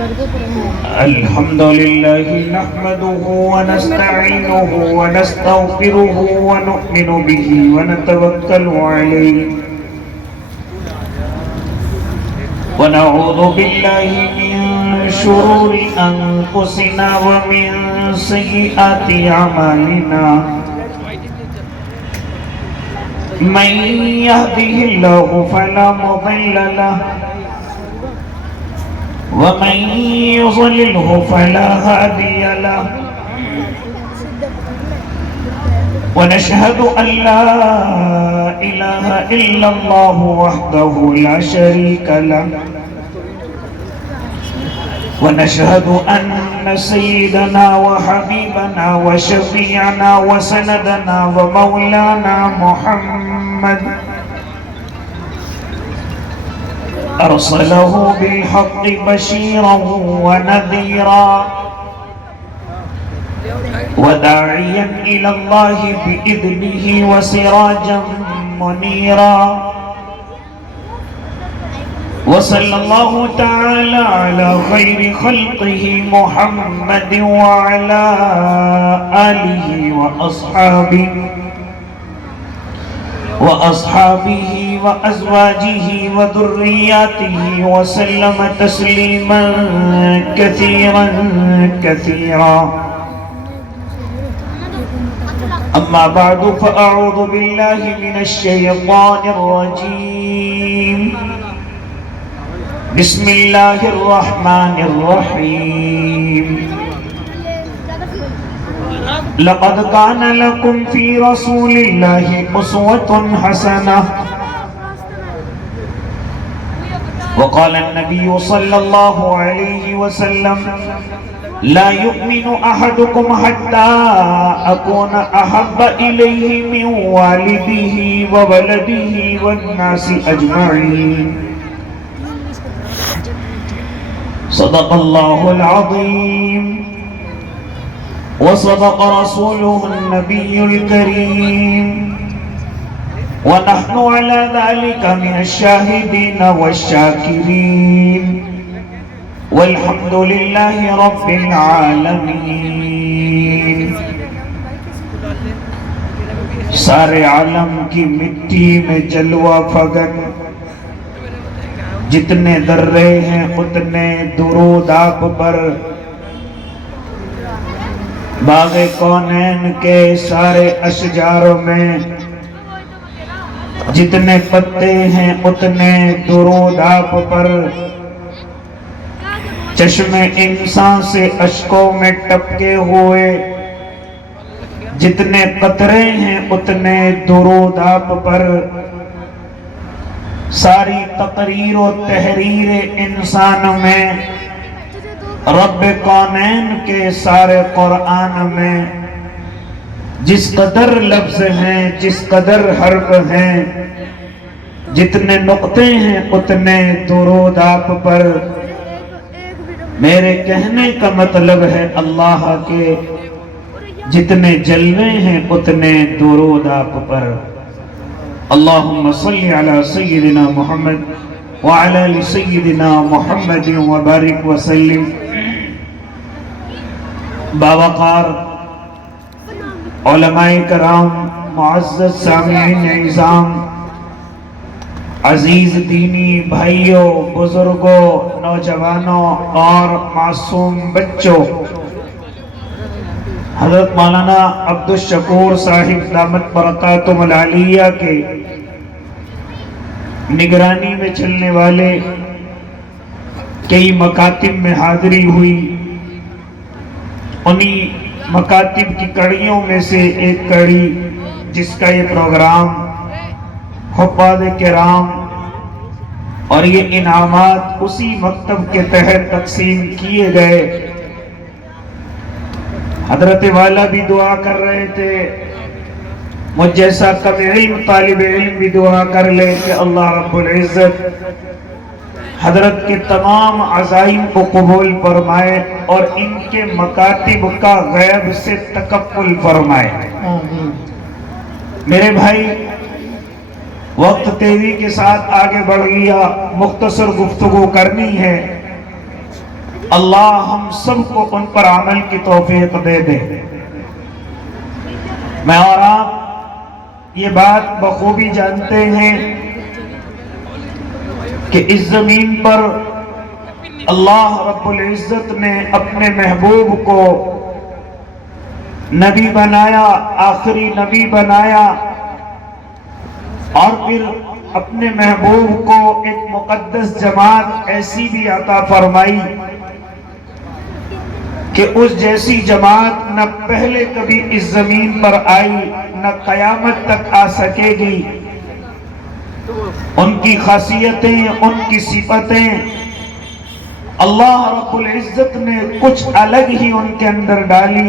الحمد لله نحمده ونستعينه ونستغفره ونؤمن به ونتوكل عليه ونعوذ بالله من شرور أنفسنا ومن سيئات أعمالنا من يهده الله فلا مضل له ومن يضلله فلا هادي له ونشهد أن لا إله إلا الله وحده لا شريك له ونشهد أن سيدنا وحبيبنا وشفيعنا وسندنا ومولانا محمد أرسله بالحق بشيرا ونذيرا وداعيا إلى الله بإذنه وسراجا منيرا وصلى الله تعالى على خير خلقه محمد وعلى آله وأصحابه وأزواجه وذرياته وسلم تسليما كثيرا كثيرا أما بعد فأعوذ بالله من الشيطان الرجيم بسم الله الرحمن الرحيم لقد كان لكم في رسول الله أسوة حسنة وقال النبي صلى الله عليه وسلم لا يؤمن أحدكم حتى أكون أحب إليه من والده وولده والناس أجمعين صدق الله العظيم وصدق رسوله النبي الكريم ونحن على ذلك من الشاهدين والشاكرين والحمد لله رب العالمين سارے عالم کی مٹی میں جلوہ فگن جتنے درے ہیں اتنے درود آپ پر باغ کونین کے سارے اشجاروں میں جتنے پتے ہیں اتنے درود آپ پر چشم انسان سے اشکوں میں ٹپکے ہوئے جتنے قطرے ہیں اتنے درود آپ پر ساری تقریر و تحریر انسان میں رب کونین کے سارے قرآن میں جس قدر لفظ ہیں جس قدر حرف ہیں جتنے نقطے ہیں اتنے درود آپ پر میرے کہنے کا مطلب ہے اللہ کے جتنے جلوے ہیں اتنے درود آپ پر اللہم صلی علی سیدنا محمد وعلی آل سیدنا محمد وبارک وسلم باوقار علماء کرام معزز سامعین اعظام عزیز دینی بھائیوں بزرگوں نوجوانوں اور معصوم بچوں حضرت مولانا عبدالشکور صاحب دامت برکاتہم العالیہ کے نگرانی میں چلنے والے کئی مکاتب میں حاضری ہوئی انہی مکاتب کی کڑیوں میں سے ایک کڑی جس کا یہ پروگرام حفاظ کرام اور یہ انعامات اسی مکتب کے تحت تقسیم کیے گئے حضرت والا بھی دعا کر رہے تھے مجھ جیسا کم علم طالب علم بھی دعا کر لے کہ اللہ رب العزت حضرت کے تمام عزائم کو قبول فرمائے اور ان کے مکاتب کا غیب سے تکفل فرمائے میرے بھائی وقت تیزی کے ساتھ آگے بڑھ گیا، مختصر گفتگو کرنی ہے۔ اللہ ہم سب کو ان پر عمل کی توفیق دے دے۔ میں اور آپ یہ بات بخوبی جانتے ہیں کہ اس زمین پر اللہ رب العزت نے اپنے محبوب کو نبی بنایا، آخری نبی بنایا، اور پھر اپنے محبوب کو ایک مقدس جماعت ایسی بھی عطا فرمائی کہ اس جیسی جماعت نہ پہلے کبھی اس زمین پر آئی نہ قیامت تک آ سکے گی۔ ان کی خاصیتیں، ان کی صفتیں اللہ رب العزت نے کچھ الگ ہی ان کے اندر ڈالی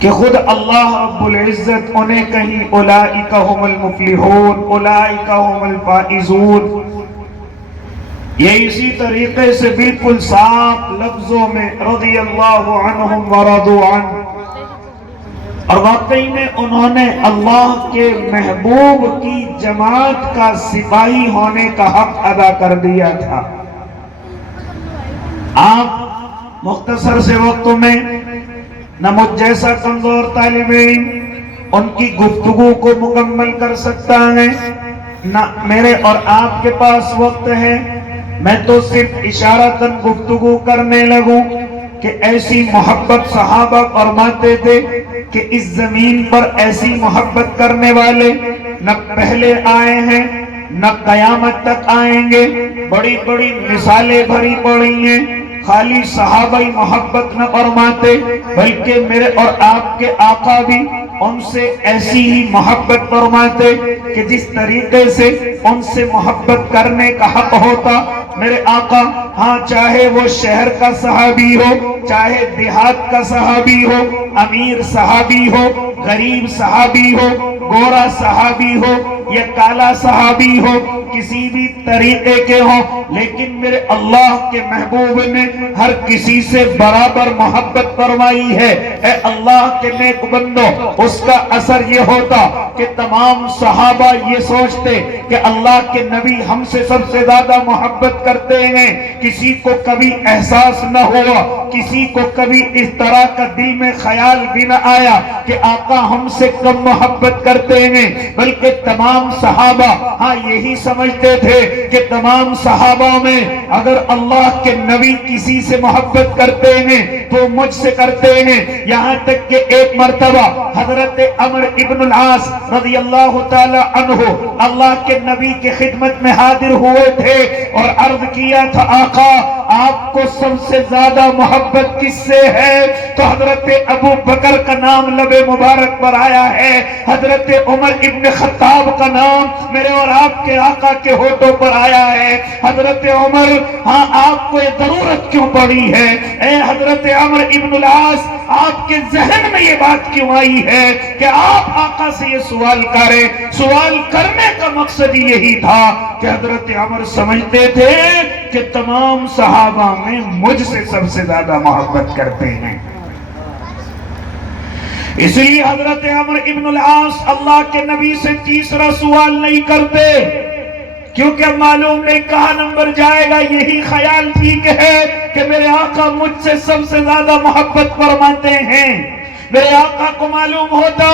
کہ خود اللہ رب العزت انہیں کہیں اولئک هم المفلحون، اولئک هم الفائزون، یہ اسی طریقے سے بالکل صاف لفظوں میں رضی اللہ عنہم ورضوا عنہ، اور واقعی میں انہوں نے اللہ کے محبوب کی جماعت کا سپاہی ہونے کا حق ادا کر دیا تھا۔ آپ مختصر سے وقت میں نہ مجھ جیسا کمزور طالب علم ان کی گفتگو کو مکمل کر سکتا ہے، نہ میرے اور آپ کے پاس وقت ہے۔ میں تو صرف اشارتاً گفتگو کرنے لگوں کہ ایسی محبت صحابہ فرماتے تھے کہ اس زمین پر ایسی محبت کرنے والے نہ پہلے آئے ہیں نہ قیامت تک آئیں گے۔ بڑی بڑی مثالیں بھری پڑی ہیں۔ خالی صحابہ محبت نہ فرماتے بلکہ میرے اور آپ کے آقا بھی ان سے ایسی ہی محبت فرماتے کہ جس طریقے سے ان سے محبت کرنے کا حق ہوتا میرے آقا، ہاں چاہے وہ شہر کا صحابی ہو، چاہے دیہات کا صحابی ہو، امیر صحابی ہو، غریب صحابی ہو، گورا صحابی ہو یا کالا صحابی ہو، کسی بھی طریقے کے ہو، لیکن میرے اللہ کے محبوب نے ہر کسی سے برابر محبت فرمائی ہے۔ اے اللہ کے نیک بندو، اس کا اثر یہ ہوتا کہ تمام صحابہ یہ سوچتے کہ اللہ کے نبی ہم سے سب سے زیادہ محبت کرتے ہیں۔ کسی کو کبھی احساس نہ ہوا، کسی کو کبھی اس طرح کا دل میں خیال بھی نہ آیا کہ آقا ہم سے کم محبت کرتے ہیں، بلکہ تمام صحابہ ہاں یہی سمجھتے تھے کہ تمام صحابہ میں اگر اللہ کے نبی کسی سے محبت کرتے ہیں تو مجھ سے کرتے ہیں۔ یہاں تک کہ ایک مرتبہ حضرت عمر ابن العاص رضی اللہ تعالی عنہ اللہ کے نبی کی خدمت میں حاضر ہوئے تھے اور عرض کیا تھا آقا آپ کو سب سے زیادہ محبت کس سے ہے؟ تو حضرت ابو بکر کا نام لب مبارک پر آیا ہے، حضرت عمر ابن خطاب کا نام میرے اور آپ کے آقا کے ہونٹوں پر آیا ہے۔ حضرت عمر ہاں آپ کو یہ ضرورت کیوں پڑی ہے؟ اے حضرت عمر ابن العاص آپ کے ذہن میں یہ بات کیوں آئی ہے کہ آپ آقا سے یہ سوال کریں؟ سوال کرنے کا مقصد یہی تھا کہ حضرت عمر سمجھتے تھے کہ تمام صحابہ میں مجھ سے سب سے زیادہ محبت کرتے ہیں۔ اس لیے حضرت عمر ابن العاص اللہ کے نبی سے تیسرا سوال نہیں کرتے، کیونکہ معلوم نہیں کہاں نمبر جائے گا۔ یہی خیال ٹھیک ہے کہ میرے آقا مجھ سے سب سے زیادہ محبت فرماتے ہیں۔ میرے آقا کو معلوم ہوتا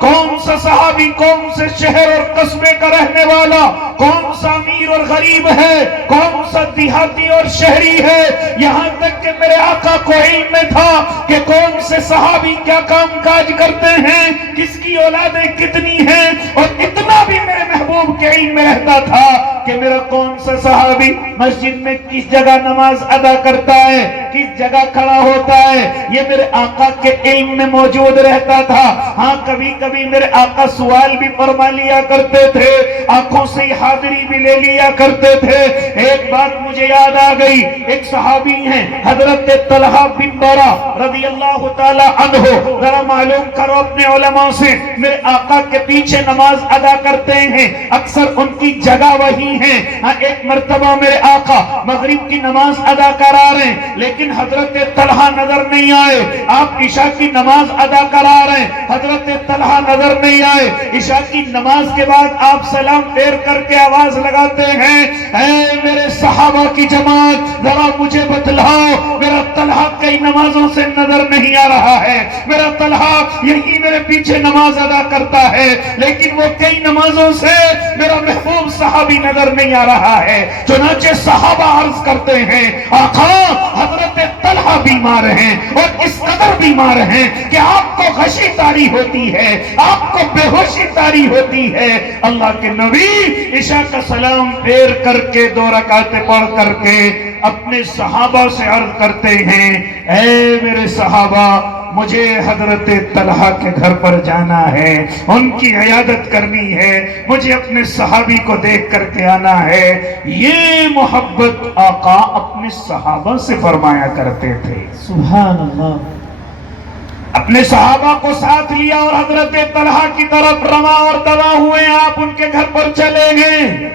کون سا صحابی کون سے شہر اور قصبے کا رہنے والا، کون سا امیر اور غریب ہے، کون سا دیہاتی اور شہری ہے۔ یہاں تک کہ میرے آقا کو علم میں تھا کہ کون سے صحابی کیا کام کاج کرتے ہیں، کس کی اولادیں کتنی ہیں، اور اتنا بھی میرے محبوب کے علم میں رہتا تھا کہ میرا کون سا صحابی مسجد میں کس جگہ نماز ادا کرتا ہے، کس جگہ کھڑا ہوتا ہے، یہ میرے آقا کے علم میں موجود رہتا تھا۔ ہاں کبھی کبھی میرے آقا سوال بھی فرما لیا کرتے تھے، آنکھوں سے حاضری بھی لے لیا کرتے تھے۔ ایک بات مجھے یاد آ گئی، ایک صحابی ہیں حضرت طلحہ بن برہ رضی اللہ تعالی عنہ، ذرا معلوم کرو اپنے علماء سے، میرے آقا کے پیچھے نماز ادا کرتے ہیں، اکثر ان کی جگہ وہی ہے۔ ہاں ایک مرتبہ میرے آقا مغرب کی نماز ادا کرا رہے ہیں، لیکن حضرت طلحہ نظر نہیں آئے۔ آپ عشاء کی نماز ادا کرا رہے ہیں، حضرت طلحہ طلحہ نظر نہیں آئے. عشاء کی نماز کے بعد آپ سلام پھیر کر کے آواز لگاتے ہیں اے میرے صحابہ کی جماعت ذرا مجھے بتلاؤ میرا طلحہ کئی نمازوں سے نظر نہیں آ رہا ہے, میرا طلحہ یہی میرے پیچھے نماز ادا کرتا ہے لیکن وہ کئی نمازوں سے میرا محبوب صحابی نظر نہیں آ رہا ہے. چنانچہ صحابہ عرض کرتے ہیں آقا حضرت طلحہ بیمار ہیں اور اس قدر بیمار ہیں کہ آپ کو غشی طاری ہوتی ہے, آپ کو بے ہوشی طاری ہوتی ہے. اللہ کے نبی عشاء کا سلام پھیر کر کے 2 رکعتیں پڑھ کر کے اپنے صحابہ سے عرض کرتے ہیں اے میرے صحابہ مجھے حضرت طلحہ کے گھر پر جانا ہے, ان کی عیادت کرنی ہے, مجھے اپنے صحابی کو دیکھ کر کے آنا ہے. یہ محبت آقا اپنے صحابہ سے فرمایا کرتے تھے. سبحان اللہ. اپنے صحابہ کو ساتھ لیا اور حضرت طلحہ کی طرف رواں اور دوا ہوئے, آپ ان کے گھر پر چلے گئے.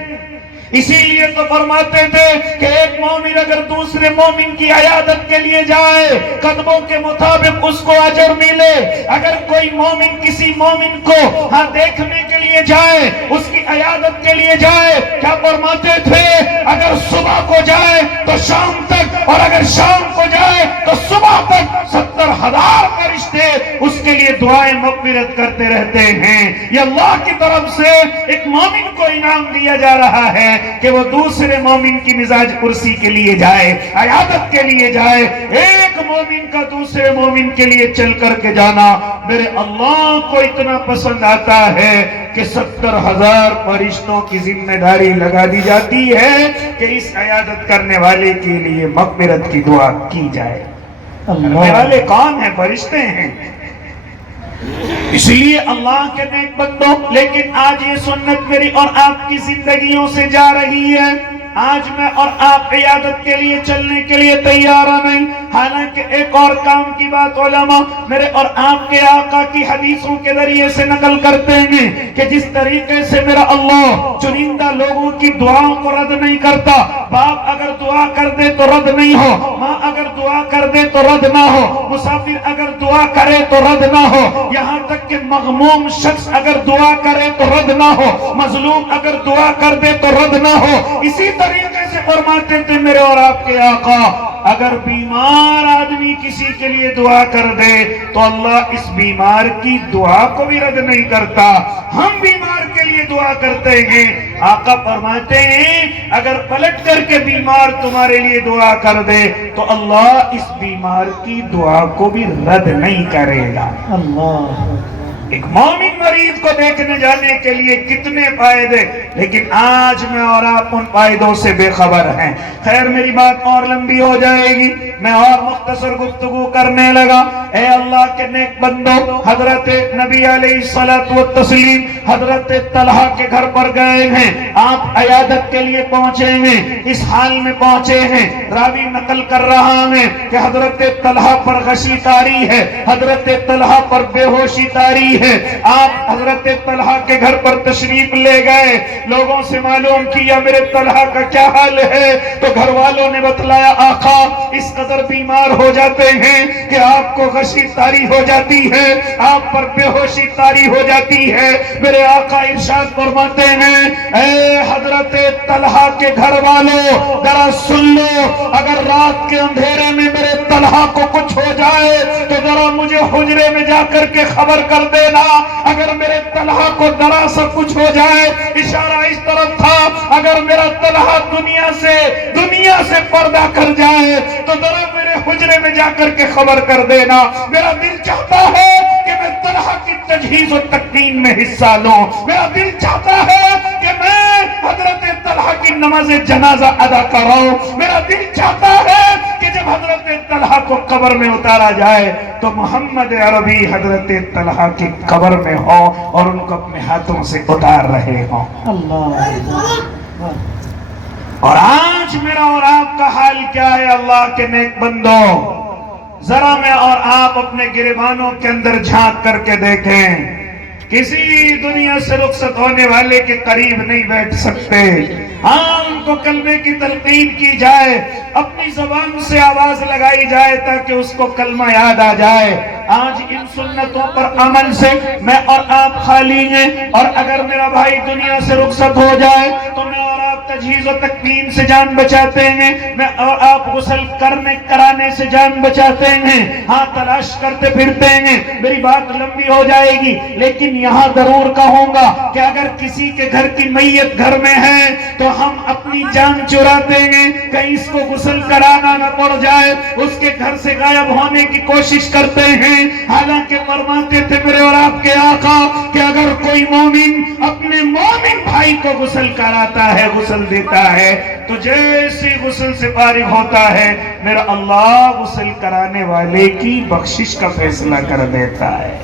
اسی لیے تو فرماتے تھے کہ ایک مومن اگر دوسرے مومن کی عیادت کے لیے جائے قدموں کے مطابق اس کو اجر ملے. اگر کوئی مومن کسی مومن کو دیکھنے کے لیے جائے, اس کی عیادت کے لیے جائے, کیا فرماتے تھے اگر صبح کو جائے تو شام تک, اور اگر شام کو جائے تو صبح تک 70,000 فرشتے اس کے لیے دعائیں مغفرت کرتے رہتے ہیں. یہ اللہ کی طرف سے ایک مومن کو انعام دیا جا رہا ہے کہ وہ دوسرے مومن کی مزاج پرسی کے لیے جائے, عیادت کے لیے جائے. ایک مومن کا دوسرے مومن کے لیے چل کر کے جانا میرے اللہ کو اتنا پسند آتا ہے کہ 70,000 فرشتوں کی ذمہ داری لگا دی جاتی ہے کہ اس عیادت کرنے والے کے لیے مغفرت کی دعا کی جائے. کرنے والے کون ہیں؟ فرشتے ہیں. اس لیے اللہ کے نیک بندوں, لیکن آج یہ سنت میری اور آپ کی زندگیوں سے جا رہی ہے. آج میں اور آپ عیادت کے لیے چلنے کے لیے تیار نہیں. حالانکہ ایک اور کام کی بات علماء میرے اور آپ کے آقا کی حدیثوں کے ذریعے سے نقل کرتے ہیں کہ جس طریقے سے میرا اللہ چنندہ لوگوں کی دعاؤں کو رد نہیں کرتا. باپ اگر دعا کر دے تو رد نہیں ہو, ماں اگر دعا کر دے تو رد نہ ہو, مسافر اگر دعا کرے تو رد نہ ہو, یہاں تک کہ مغموم شخص اگر دعا کرے تو رد نہ ہو, مظلوم اگر دعا کر دے تو رد نہ ہو. اسی طریقے سے فرماتے تھے میرے اور آپ کے آقا اگر بیمار آدمی کسی کے لیے دعا کر دے تو اللہ اس بیمار کی دعا کو بھی رد نہیں کرتا. ہم بیمار کے لیے دعا کرتے ہیں, آقا فرماتے ہیں اگر پلٹ کر کے بیمار تمہارے لیے دعا کر دے تو اللہ اس بیمار کی دعا کو بھی رد نہیں کرے گا. اللہ. ایک مومن مریض کو دیکھنے جانے کے لیے کتنے فائدے, لیکن آج میں اور آپ ان فائدوں سے بے خبر ہیں. خیر میری بات اور لمبی ہو جائے گی, میں اور مختصر گفتگو کرنے لگا. اے اللہ کے نیک بندوں, حضرت نبی علیہ الصلوۃ والتسلیم حضرت طلحہ کے گھر پر گئے ہیں, آپ عیادت کے لیے پہنچے ہیں. اس حال میں پہنچے ہیں, راوی نقل کر رہا ہے کہ حضرت طلحہ پر غشی طاری ہے, حضرت طلحہ پر بے ہوشی طاری ہے. آپ حضرت طلحہ کے گھر پر تشریف لے گئے, لوگوں سے معلوم کیا میرے طلحہ کا کیا حال ہے, تو گھر والوں نے بتلایا آقا اس قدر بیمار ہو جاتے ہیں کہ آپ کو غشی طاری ہو جاتی ہے, آپ پر بے ہوشی طاری ہو جاتی ہے. میرے آقا ارشاد فرماتے ہیں اے حضرت طلحہ کے گھر والوں ذرا سن لو, اگر رات کے اندھیرے میں میرے طلحہ کو کچھ ہو جائے تو ذرا مجھے حجرے میں جا کر کے خبر کر دینا. اگر میرے طلحہ کو ذرا سا کچھ ہو جائے, اشارہ اس طرف تھا اگر میرا طلحہ دنیا سے پردہ کر جائے تو ذرا میرے حجرے میں جا کر کے خبر کر دینا. میرا دل چاہتا ہے کہ میں طلحہ کی تجہیز و تکفین میں حصہ لوں, میرا دل چاہتا ہے کہ میں حضرت طلحہ کی نماز جنازہ ادا کراؤں, میرا دل چاہتا ہے کہ جب حضرت طلحہ کو قبر میں اتارا جائے تو محمد عربی حضرت طلحہ کی قبر میں ہو اور ان کو اپنے ہاتھوں سے اتار رہے ہوں. اللہ. اور آج میرا اور آپ کا حال کیا ہے اللہ کے نیک بندوں, ذرا میں اور آپ اپنے گریبانوں کے اندر جھانک کر کے دیکھیں. کسی دنیا سے رخصت ہونے والے کے قریب نہیں بیٹھ سکتے. ہاں ان کو کلمے کی تلقین کی جائے, اپنی زبان سے آواز لگائی جائے تاکہ اس کو کلمہ یاد آ جائے. آج ان سنتوں پر عمل سے میں اور آپ خالی ہیں، اور اگر میرا بھائی دنیا سے رخصت ہو جائے تو میں اور آپ تجہیز و تکفین سے جان بچاتے ہیں، میں اور آپ غسل کرانے سے جان بچاتے ہیں، ہاں تلاش کرتے پھرتے ہیں۔ میری بات لمبی ہو جائے گی، لیکن یہاں ضرور کہوں گا کہ اگر کسی کے گھر کی میت گھر میں ہے تو ہم اپنی جان چراتے ہیں، کہیں اس کو غسل کرانا نہ پڑ جائے، اس کے گھر سے غائب ہونے کی کوشش کرتے ہیں۔ حالانکہ فرماتے تھے میرے اور آپ کے آقا کہ اگر کوئی مومن اپنے مومن بھائی کو غسل کراتا ہے، غسل دیتا ہے، تو جیسے غسل سے فارغ ہوتا ہے میرا اللہ غسل کرانے والے کی بخشش کا فیصلہ کر دیتا ہے۔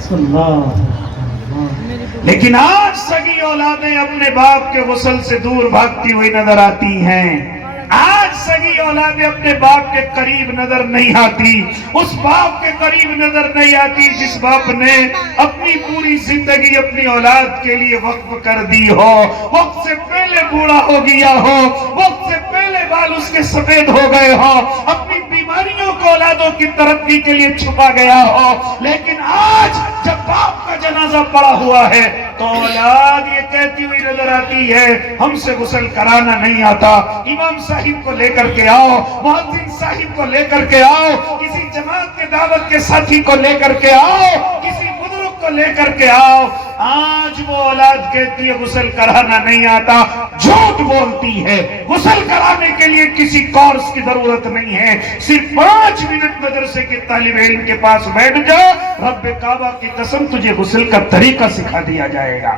لیکن آج سگی اولادیں اپنے باپ کے غسل سے دور بھاگتی ہوئی نظر آتی ہیں۔ آج سگی اولادیں اپنے باپ کے قریب نظر نہیں آتی، اس باپ کے قریب نظر نہیں آتی جس باپ نے اپنی پوری زندگی اپنی اولاد کے لیے وقف کر دی ہو، وقت سے پہلے بوڑھا ہو گیا ہو، وقت سے پہلے بال اس کے سفید ہو گئے ہو، اپنی بیماریوں کو اولادوں کی ترقی کے لیے چھپا گیا ہو، لیکن آج جب باپ کا جنازہ پڑا ہوا ہے تو اولاد یہ کہتی ہوئی نظر آتی ہے ہم سے غسل کرانا نہیں آتا۔ امام صاحب کو لے کر کے آؤ، مؤذن صاحب کو لے کر کے آؤ، کسی جماعت کے دعوت کے ساتھی کو لے کر کے آؤ، کسی بزرگ کو لے کر کے آؤ۔ آج وہ اولاد کہتی ہے غسل کرانا نہیں آتا، جھوٹ بولتی ہے۔ غسل کرانے کے لیے کسی کورس کی ضرورت نہیں ہے، صرف 5 منٹ مدرسے کے طالب علم کے پاس بیٹھ جا، رب کعبہ کی قسم تجھے غسل کا طریقہ سکھا دیا جائے گا۔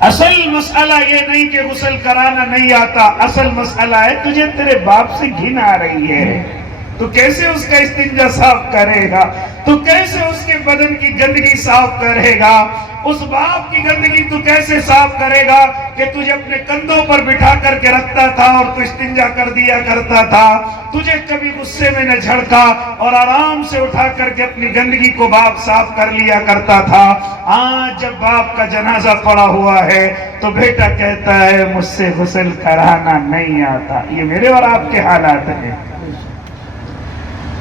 اصل مسئلہ یہ نہیں کہ غسل کرانا نہیں آتا، اصل مسئلہ ہے تجھے تیرے باپ سے گھن آ رہی ہے، تو کیسے اس کا استنجا صاف کرے گا، تو کیسے اس کے بدن کی گندگی صاف کرے گا، اس باپ کی گندگی تو کیسے صاف کرے گا کہ تجھے اپنے کندھوں پر بٹھا کر کے رکھتا تھا اور تو استنجا کر دیا کرتا تھا، تجھے کبھی غصے میں نہ جھڑکا اور آرام سے اٹھا کر کے اپنی گندگی کو باپ صاف کر لیا کرتا تھا۔ آج جب باپ کا جنازہ پڑا ہوا ہے تو بیٹا کہتا ہے مجھ سے غسل کرانا نہیں آتا۔ یہ میرے اور آپ کے حالات ہیں،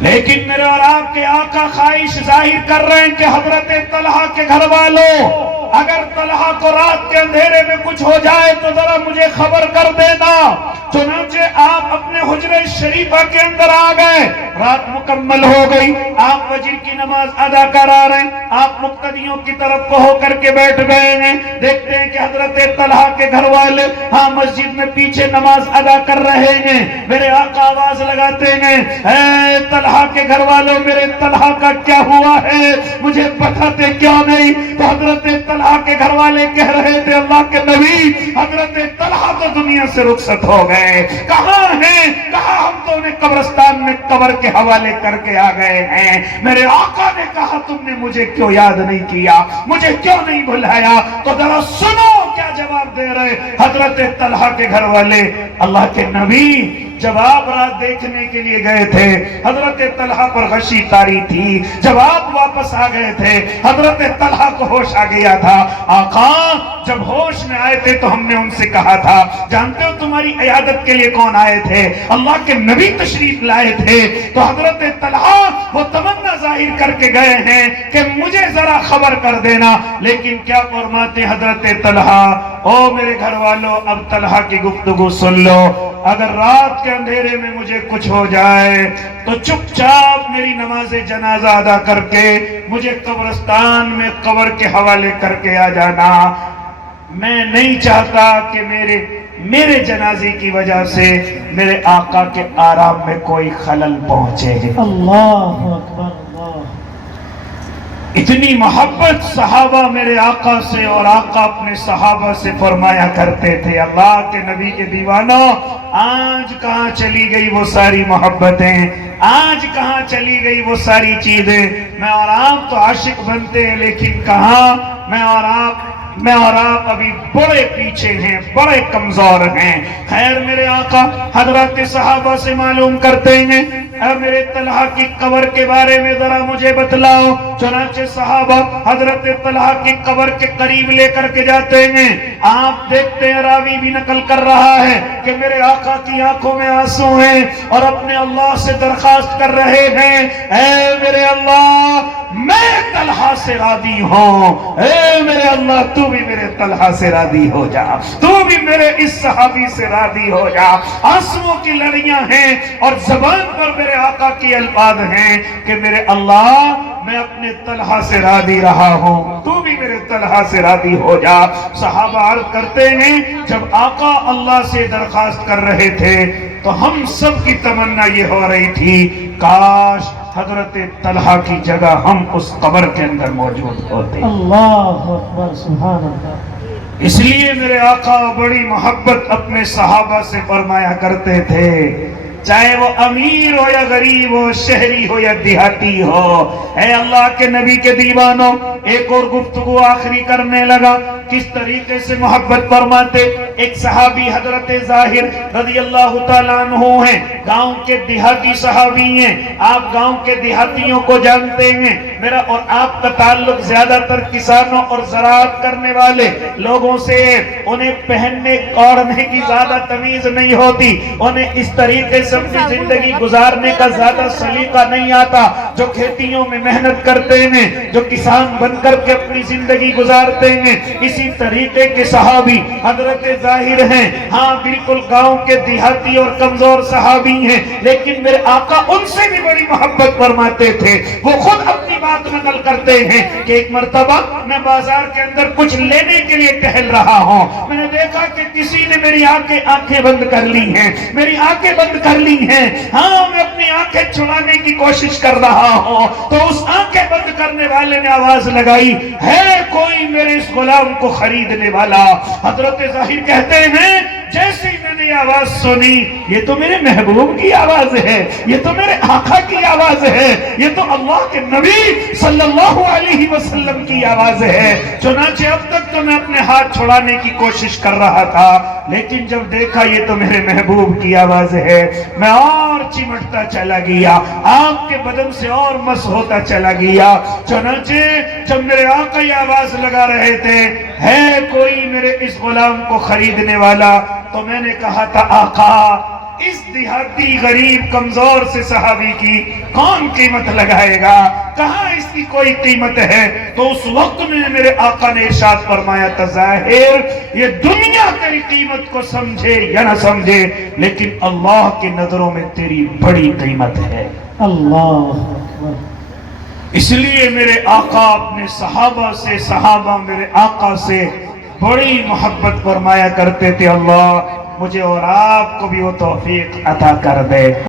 لیکن میرے اور آپ کے آقا خواہش ظاہر کر رہے ہیں کہ حضرت طلحہ کے گھر والوں اگر طلحہ کو رات کے اندھیرے میں کچھ ہو جائے تو ذرا مجھے خبر کر دینا۔ چنانچہ آپ اپنے حجرہ شریفہ کے اندر آ گئے، رات مکمل ہو گئی، آپ فجر کی نماز ادا کرا رہے ہیں، آپ مقتدیوں کی طرف کو ہو کر کے بیٹھ گئے ہیں، دیکھتے ہیں کہ حضرت طلحہ کے گھر والے ہاں مسجد میں پیچھے نماز ادا کر رہے ہیں۔ میرے آقا آواز لگاتے ہیں اے طلحہ کے گھر والوں میرے طلحہ کا کیا ہوا ہے، مجھے بتاتے کیوں نہیں؟ تو حضرت طلحہ کے گھر والے کہہ رہے تھے اللہ کے نبی حضرت طلحہ تو دنیا سے رخصت ہو گئے، کہاں ہیں؟ کہا ہم تو انہیں قبرستان میں قبر کے حوالے کر کے آ گئے ہیں۔ میرے آقا نے کہا تم نے مجھے کیوں یاد نہیں کیا، مجھے کیوں نہیں بلایا؟ تو ذرا سنو کیا جواب دے رہے حضرت طلحہ کے گھر والے۔ اللہ کے نبی جب آپ رات دیکھنے کے لیے گئے تھے حضرت طلحہ پر غشی طاری تھی، جب آپ واپس آ گئے تھے حضرت طلحہ کو ہوش آ گیا تھا۔ آقا جب ہوش میں آئے تھے تو ہم نے ان سے کہا تھا جانتے ہو تمہاری عیادت کے لیے کون آئے تھے؟ اللہ کے نبی تشریف لائے تھے۔ تو حضرت طلحہ وہ تمنا ظاہر کر کے گئے ہیں کہ مجھے ذرا خبر کر دینا، لیکن کیا فرماتے حضرت طلحہ او میرے گھر والوں اب طلحہ کی گفتگو سن لو، اگر رات کے اندھیرے میں مجھے کچھ ہو جائے تو چپ چاپ میری نماز جنازہ ادا کر کے مجھے قبرستان میں قبر کے حوالے کر کے آ جانا۔ میں نہیں چاہتا کہ میرے جنازے کی وجہ سے میرے آقا کے آرام میں کوئی خلل پہنچے۔ اللہ اکبر اللہ۔ اتنی محبت صحابہ میرے آقا سے اور آقا اپنے صحابہ سے فرمایا کرتے تھے۔ اللہ کے نبی کے دیوانوں آج کہاں چلی گئی وہ ساری محبتیں، آج کہاں چلی گئی وہ ساری چیزیں؟ میں اور آپ تو عاشق بنتے ہیں لیکن کہاں؟ میں اور آپ ابھی بڑے پیچھے ہیں، بڑے کمزور ہیں۔ خیر میرے آقا حضرات صحابہ سے معلوم کرتے ہیں اے میرے طلحہ کی قبر کے بارے میں ذرا مجھے بتلاؤ۔ چنانچہ صحابہ حضرت طلحہ کی قبر کے قریب لے کر کے جاتے ہیں۔ آپ دیکھتے ہیں، راوی بھی نقل کر رہا ہے کہ میرے آقا کی آنکھوں میں آنسو ہیں اور اپنے اللہ سے درخواست کر رہے ہیں، اے میرے اللہ میں طلحہ سے راضی ہوں، اے میرے اللہ تو بھی میرے طلحہ سے راضی ہو جا، تو بھی میرے اس صحابی سے راضی ہو جا۔ آنسوؤں کی لڑیاں ہیں اور زبان پر میرے آقا کی الفاظ ہیں کہ میرے اللہ میں اپنے طلحہ سے راضی رہا ہوں، تو بھی میرے طلحہ سے راضی ہو جا۔ صحابہ عرض کرتے ہیں جب آقا اللہ سے درخواست کر رہے تھے تو ہم سب کی تمنا یہ ہو رہی تھی، کاش حضرت طلحہ کی جگہ ہم اس قبر کے اندر موجود ہوتے۔ اللہ اکبر، سبحان اللہ۔ اس لیے میرے آقا بڑی محبت اپنے صحابہ سے فرمایا کرتے تھے، چاہے وہ امیر ہو یا غریب ہو، شہری ہو یا دیہاتی ہو، اے اللہ کے نبی کے دیوانوں، ایک اور گفتگو آخری کرنے لگا، کس طریقے سے محبت فرماتے۔ ایک صحابی حضرت ظاہر رضی اللہ تعالیٰ عنہ ہیں، گاؤں کے دیہاتی صحابی ہیں۔ آپ گاؤں کے دیہاتیوں کو جانتے ہیں، میرا اور آپ کا تعلق زیادہ تر کسانوں اور زراعت کرنے والے لوگوں سے، انہیں پہننے اوڑھنے کی زیادہ تمیز نہیں ہوتی، انہیں اس طریقے سے اپنی زندگی گزارنے کا زیادہ سلیقہ نہیں آتا، جو کھیتیوں میں محنت کرتے ہیں، جو کسان بن کر کے اپنی زندگی گزارتے ہیں، اسی طریقے کے صحابی حضرت ظاہر ہیں۔ ہاں بالکل گاؤں کے دیہاتی اور کمزور صحابی ہیں، لیکن میرے آقا ان سے بھی بڑی محبت فرماتے تھے۔ وہ خود اپنی بات نقل کرتے ہیں کہ ایک مرتبہ میں بازار کے اندر کچھ لینے کے لیے ٹہل رہا ہوں، میں نے دیکھا کہ کسی نے میری آنکھیں بند کر لی ہیں، میری آنکھیں بند کر لی ہیں۔ ہاں میں اپنی آنکھیں چھڑانے کی کوشش کر رہا ہوں تو اس آنکھیں بند کرنے والے نے آواز لگائی، ہے کوئی میرے اس غلام کو خریدنے والا؟ حضرت ظاہر کہتے ہیں جیسے ہی میں نے یہ آواز سنی، یہ تو میرے محبوب کی آواز ہے، یہ تو میرے آقا کی آواز ہے، یہ تو اللہ کے نبی صلی اللہ علیہ وسلم کی آواز ہے۔ چنانچہ اب تک تو میں اپنے ہاتھ چھڑانے کی کوشش کر رہا تھا، لیکن جب دیکھا یہ تو میرے محبوب کی آواز ہے، میں اور چمٹتا چلا گیا، آپ کے بدن سے اور مس ہوتا چلا گیا۔ چنانچہ جب میرے آقا یہ آواز لگا رہے تھے، ہے کوئی میرے اس غلام کو خریدنے والا، تو میں نے کہا تھا آقا اس دیہاتی غریب کمزور سے صحابی کی کون قیمت لگائے گا، کہاں اس کی کوئی قیمت ہے؟ تو اس وقت میں میرے آقا نے ارشاد فرمایا تھا، ظاہر یہ دنیا تیری قیمت کو سمجھے یا نہ سمجھے، لیکن اللہ کی نظروں میں تیری بڑی قیمت ہے۔ اللہ اکبر۔ اس لیے میرے آقا اپنے صحابہ سے، صحابہ میرے آقا سے بڑی محبت فرمایا کرتے تھے۔ اللہ مجھے اور آپ کو بھی وہ توفیق عطا کر دے۔